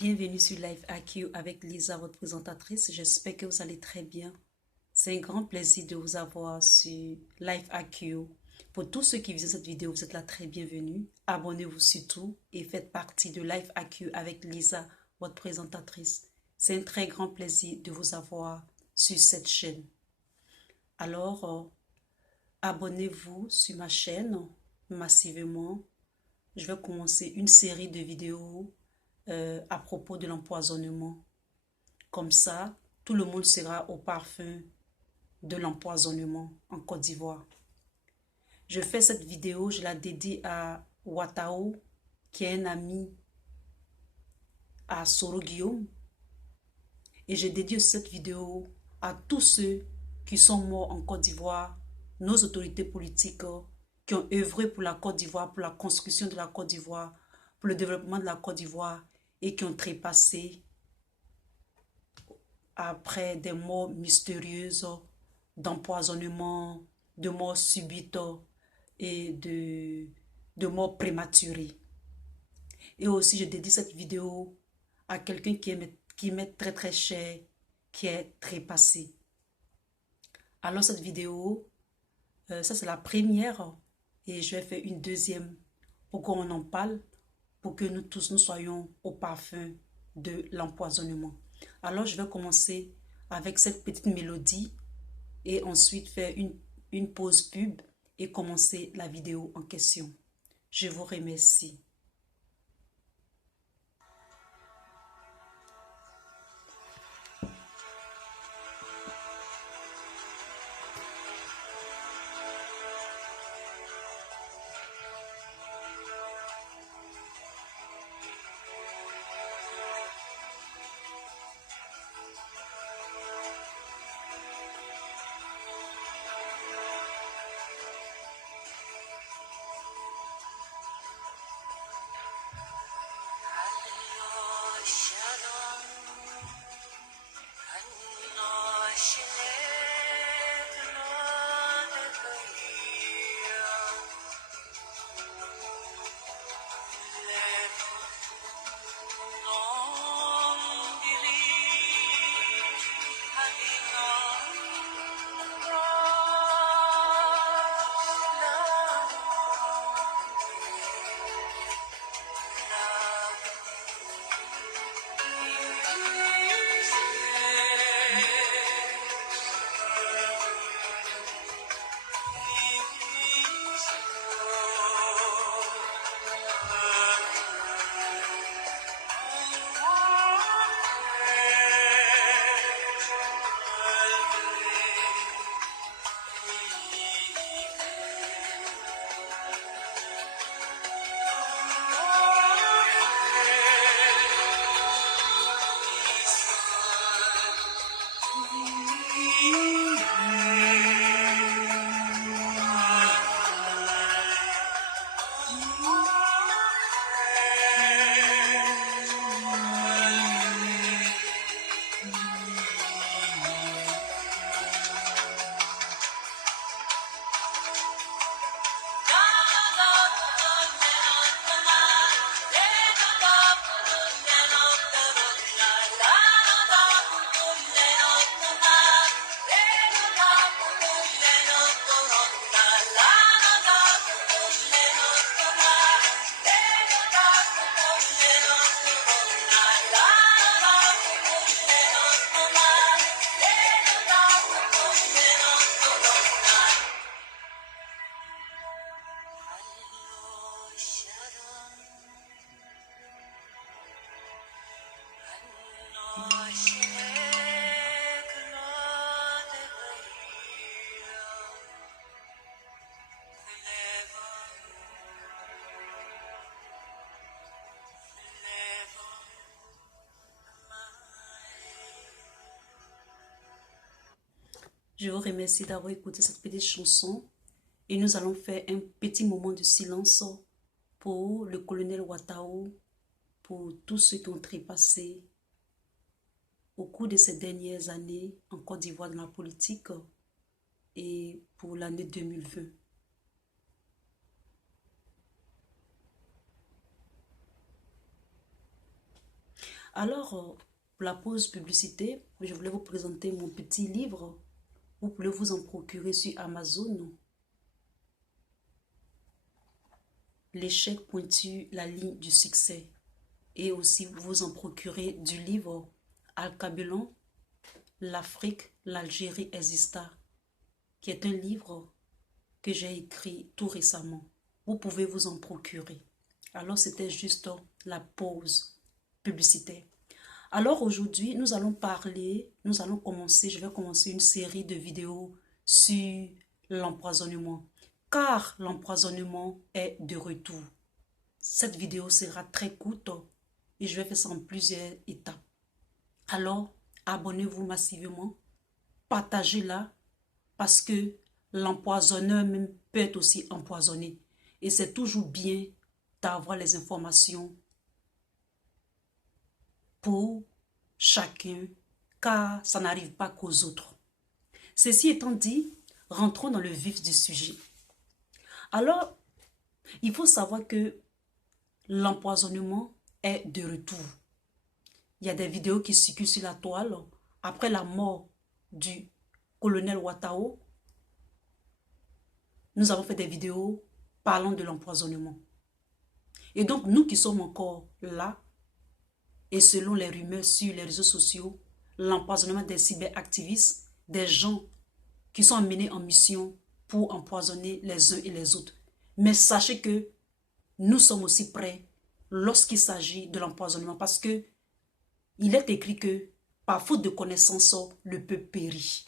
Bienvenue sur Life AQ avec Lisa, votre présentatrice. J'espère que vous allez très bien. C'est un grand plaisir de vous avoir sur Life AQ. Pour tous ceux qui visionnent cette vidéo, vous êtes là très bienvenue. Abonnez-vous surtout et faites partie de Life AQ avec Lisa, votre présentatrice. C'est un très grand plaisir de vous avoir sur cette chaîne. Alors, abonnez-vous sur ma chaîne massivement. Je vais commencer une série de vidéos à propos de l'empoisonnement. Comme ça, tout le monde sera au parfum de l'empoisonnement en Côte d'Ivoire. Je fais cette vidéo, je la dédie à Watao, qui est un ami à Soro Guillaume. Et je dédie cette vidéo à tous ceux qui sont morts en Côte d'Ivoire, nos autorités politiques qui ont œuvré pour la Côte d'Ivoire, pour la construction de la Côte d'Ivoire, pour le développement de la Côte d'Ivoire et qui ont trépassé après des morts mystérieuses, d'empoisonnement, de morts subites et de morts prématurées. Et aussi, je dédie cette vidéo à quelqu'un qui m'est très très cher, qui est trépassé. Alors cette vidéo, ça c'est la première et je vais faire une deuxième pour qu'on en parle, pour que nous tous nous soyons au parfum de l'empoisonnement. Alors je vais commencer avec cette petite mélodie et ensuite faire une pause pub et commencer la vidéo en question. Je vous remercie. Je vous remercie d'avoir écouté cette petite chanson et nous allons faire un petit moment de silence pour le colonel Watao, pour tous ceux qui ont trépassé au cours de ces dernières années en Côte d'Ivoire dans la politique et pour l'année 2020. Pour la pause publicité, je voulais vous présenter mon petit livre. Vous pouvez vous en procurer sur Amazon. L'échec pointu, la ligne du succès. Et aussi vous en procurer du livre Alcabulan, l'Afrique, l'Algérie exista, qui est un livre que j'ai écrit tout récemment. Vous pouvez vous en procurer. Alors c'était juste la pause publicitaire. Alors aujourd'hui, nous allons commencer, je vais commencer une série de vidéos sur l'empoisonnement. Car l'empoisonnement est de retour. Cette vidéo sera très courte et je vais faire ça en plusieurs étapes. Alors, abonnez-vous massivement, partagez-la parce que l'empoisonneur même peut être aussi empoisonné. Et c'est toujours bien d'avoir les informations pour chacun, car ça n'arrive pas qu'aux autres. Ceci étant dit, rentrons dans le vif du sujet. Alors, il faut savoir que l'empoisonnement est de retour. Il y a des vidéos qui circulent sur la toile. Après la mort du colonel Ouattao, nous avons fait des vidéos parlant de l'empoisonnement. Et donc, nous qui sommes encore là, et selon les rumeurs sur les réseaux sociaux, l'empoisonnement des cyberactivistes, des gens qui sont emmenés en mission pour empoisonner les uns et les autres. Mais sachez que nous sommes aussi prêts lorsqu'il s'agit de l'empoisonnement parce que il est écrit que par faute de connaissance, le peuple périt.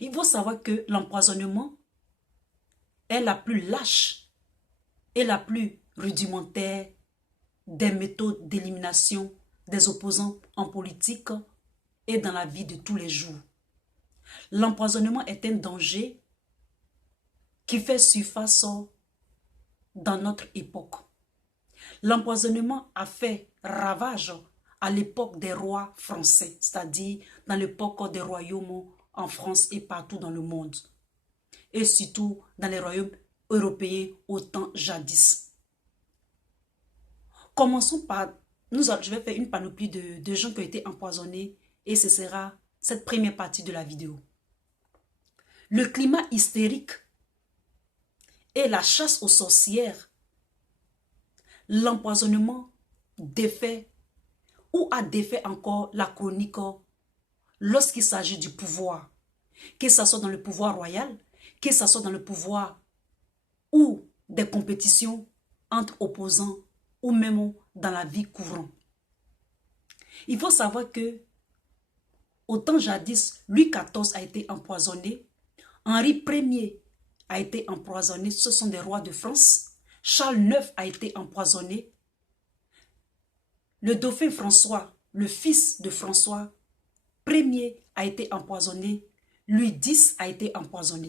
Il faut savoir que l'empoisonnement est la plus lâche et la plus rudimentaire des méthodes d'élimination des opposants en politique et dans la vie de tous les jours. L'empoisonnement est un danger qui fait surface dans notre époque. L'empoisonnement a fait ravage à l'époque des rois français, c'est-à-dire dans l'époque des royaumes en France et partout dans le monde. Et surtout dans les royaumes européens au temps jadis. Commençons par, je vais faire une panoplie de gens qui ont été empoisonnés et ce sera cette première partie de la vidéo. Le climat hystérique et la chasse aux sorcières, l'empoisonnement défait ou a défait encore la chronique lorsqu'il s'agit du pouvoir, que ce soit dans le pouvoir royal, que ce soit dans le pouvoir ou des compétitions entre opposants ou même dans la vie courante. Il faut savoir que au temps jadis, Louis XIV a été empoisonné, Henri Ier a été empoisonné, ce sont des rois de France, Charles IX a été empoisonné, le dauphin François, le fils de François Ier a été empoisonné, Louis X a été empoisonné.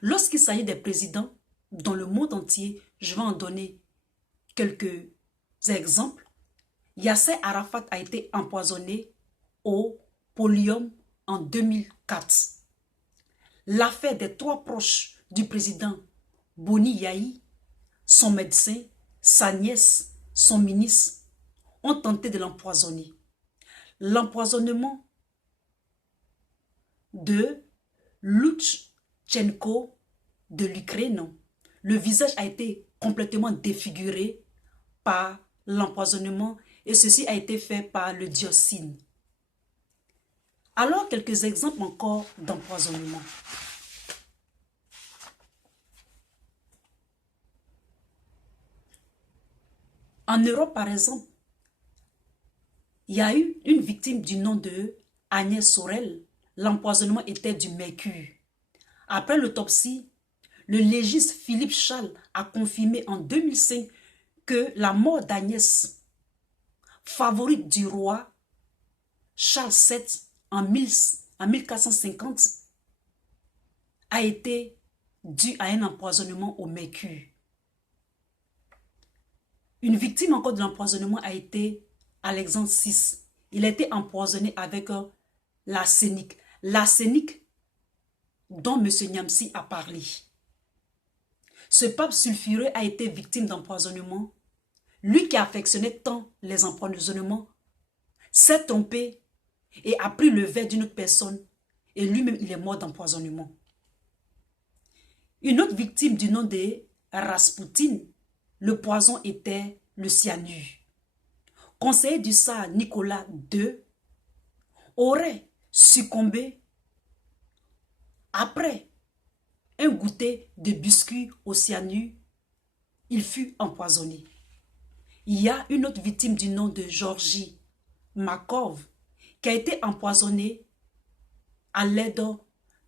Lorsqu'il s'agit des présidents dans le monde entier, je vais en donner quelques exemples. Yasser Arafat a été empoisonné au polonium en 2004. L'affaire des 3 proches du président Boni Yahi, son médecin, sa nièce, son ministre, ont tenté de l'empoisonner. L'empoisonnement de Loutchenko de l'Ukraine, le visage a été complètement défiguré par l'empoisonnement et ceci a été fait par le dioxine. Alors, quelques exemples encore d'empoisonnement. En Europe, par exemple, il y a eu une victime du nom de Agnès Sorel. L'empoisonnement était du mercure. Après l'autopsie, le légiste Philippe Charles a confirmé en 2005 que la mort d'Agnès, favorite du roi Charles VII en 1450, a été due à un empoisonnement au mercure. Une victime encore de l'empoisonnement a été Alexandre VI. Il a été empoisonné avec l'arsenic. L'arsenic dont M. Niamsi a parlé. Ce pape sulfureux a été victime d'empoisonnement. Lui qui affectionnait tant les empoisonnements s'est trompé et a pris le verre d'une autre personne et lui-même il est mort d'empoisonnement. Une autre victime du nom de Rasputin, le poison était le cyanure. Conseiller du tsar Nicolas II aurait succombé après un goûter de biscuits au cyanure. Il fut empoisonné. Il y a une autre victime du nom de Georgie Markov qui a été empoisonnée à l'aide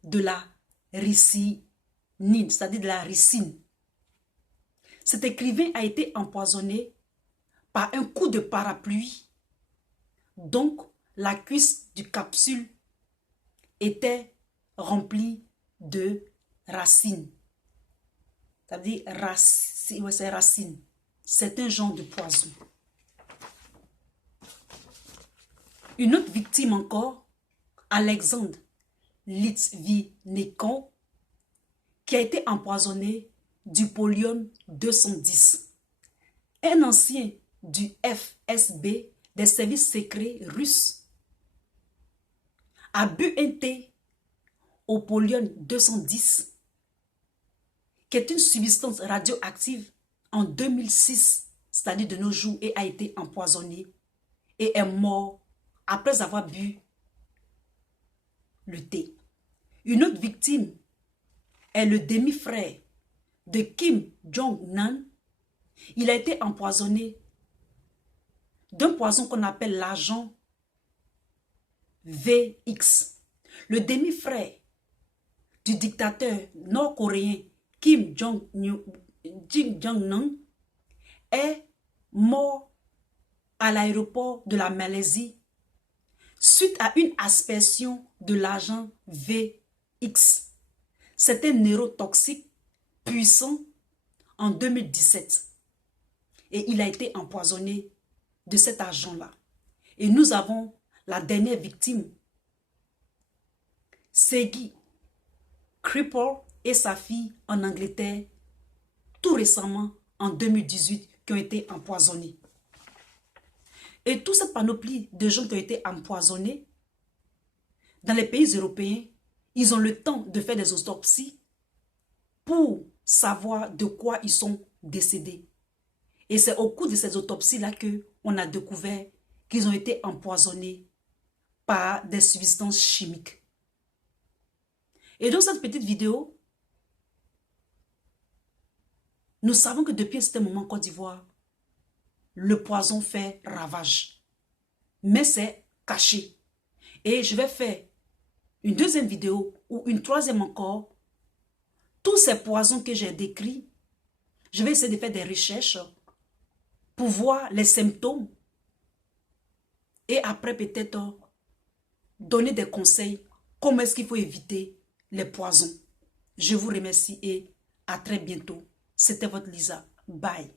de la ricinine, c'est-à-dire de la ricine. Cet écrivain a été empoisonné par un coup de parapluie. Donc, la cuisse du capsule était remplie de racines. C'est-à-dire, c'est racine. C'est un genre de poison. Une autre victime encore, Alexandre Litvinenko, qui a été empoisonné du polonium 210. Un ancien du FSB, des services secrets russes, a bu un thé au polonium 210, qui est une substance radioactive en 2006, c'est-à-dire de nos jours, et a été empoisonné et est mort après avoir bu le thé. Une autre victime est le demi-frère de Kim Jong-un. Il a été empoisonné d'un poison qu'on appelle l'agent VX. Le demi-frère du dictateur nord-coréen Kim Jong-un est mort à l'aéroport de la Malaisie suite à une aspersion de l'agent VX. C'est un neurotoxique puissant en 2017. Et il a été empoisonné de cet agent-là. Et nous avons la dernière victime, Sergei Skripal et sa fille en Angleterre, tout récemment en 2018, qui ont été empoisonnés. Et toute cette panoplie de gens qui ont été empoisonnés, dans les pays européens, ils ont le temps de faire des autopsies pour savoir de quoi ils sont décédés. Et c'est au cours de ces autopsies-là qu'on a découvert qu'ils ont été empoisonnés par des substances chimiques. Et dans cette petite vidéo, nous savons que depuis un certain moment en Côte d'Ivoire, le poison fait ravage. Mais c'est caché. Et je vais faire une deuxième vidéo ou une troisième encore. Tous ces poisons que j'ai décrits, je vais essayer de faire des recherches pour voir les symptômes. Et après peut-être donner des conseils. Comment est-ce qu'il faut éviter les poisons. Je vous remercie et à très bientôt. C'était votre Lisa. Bye.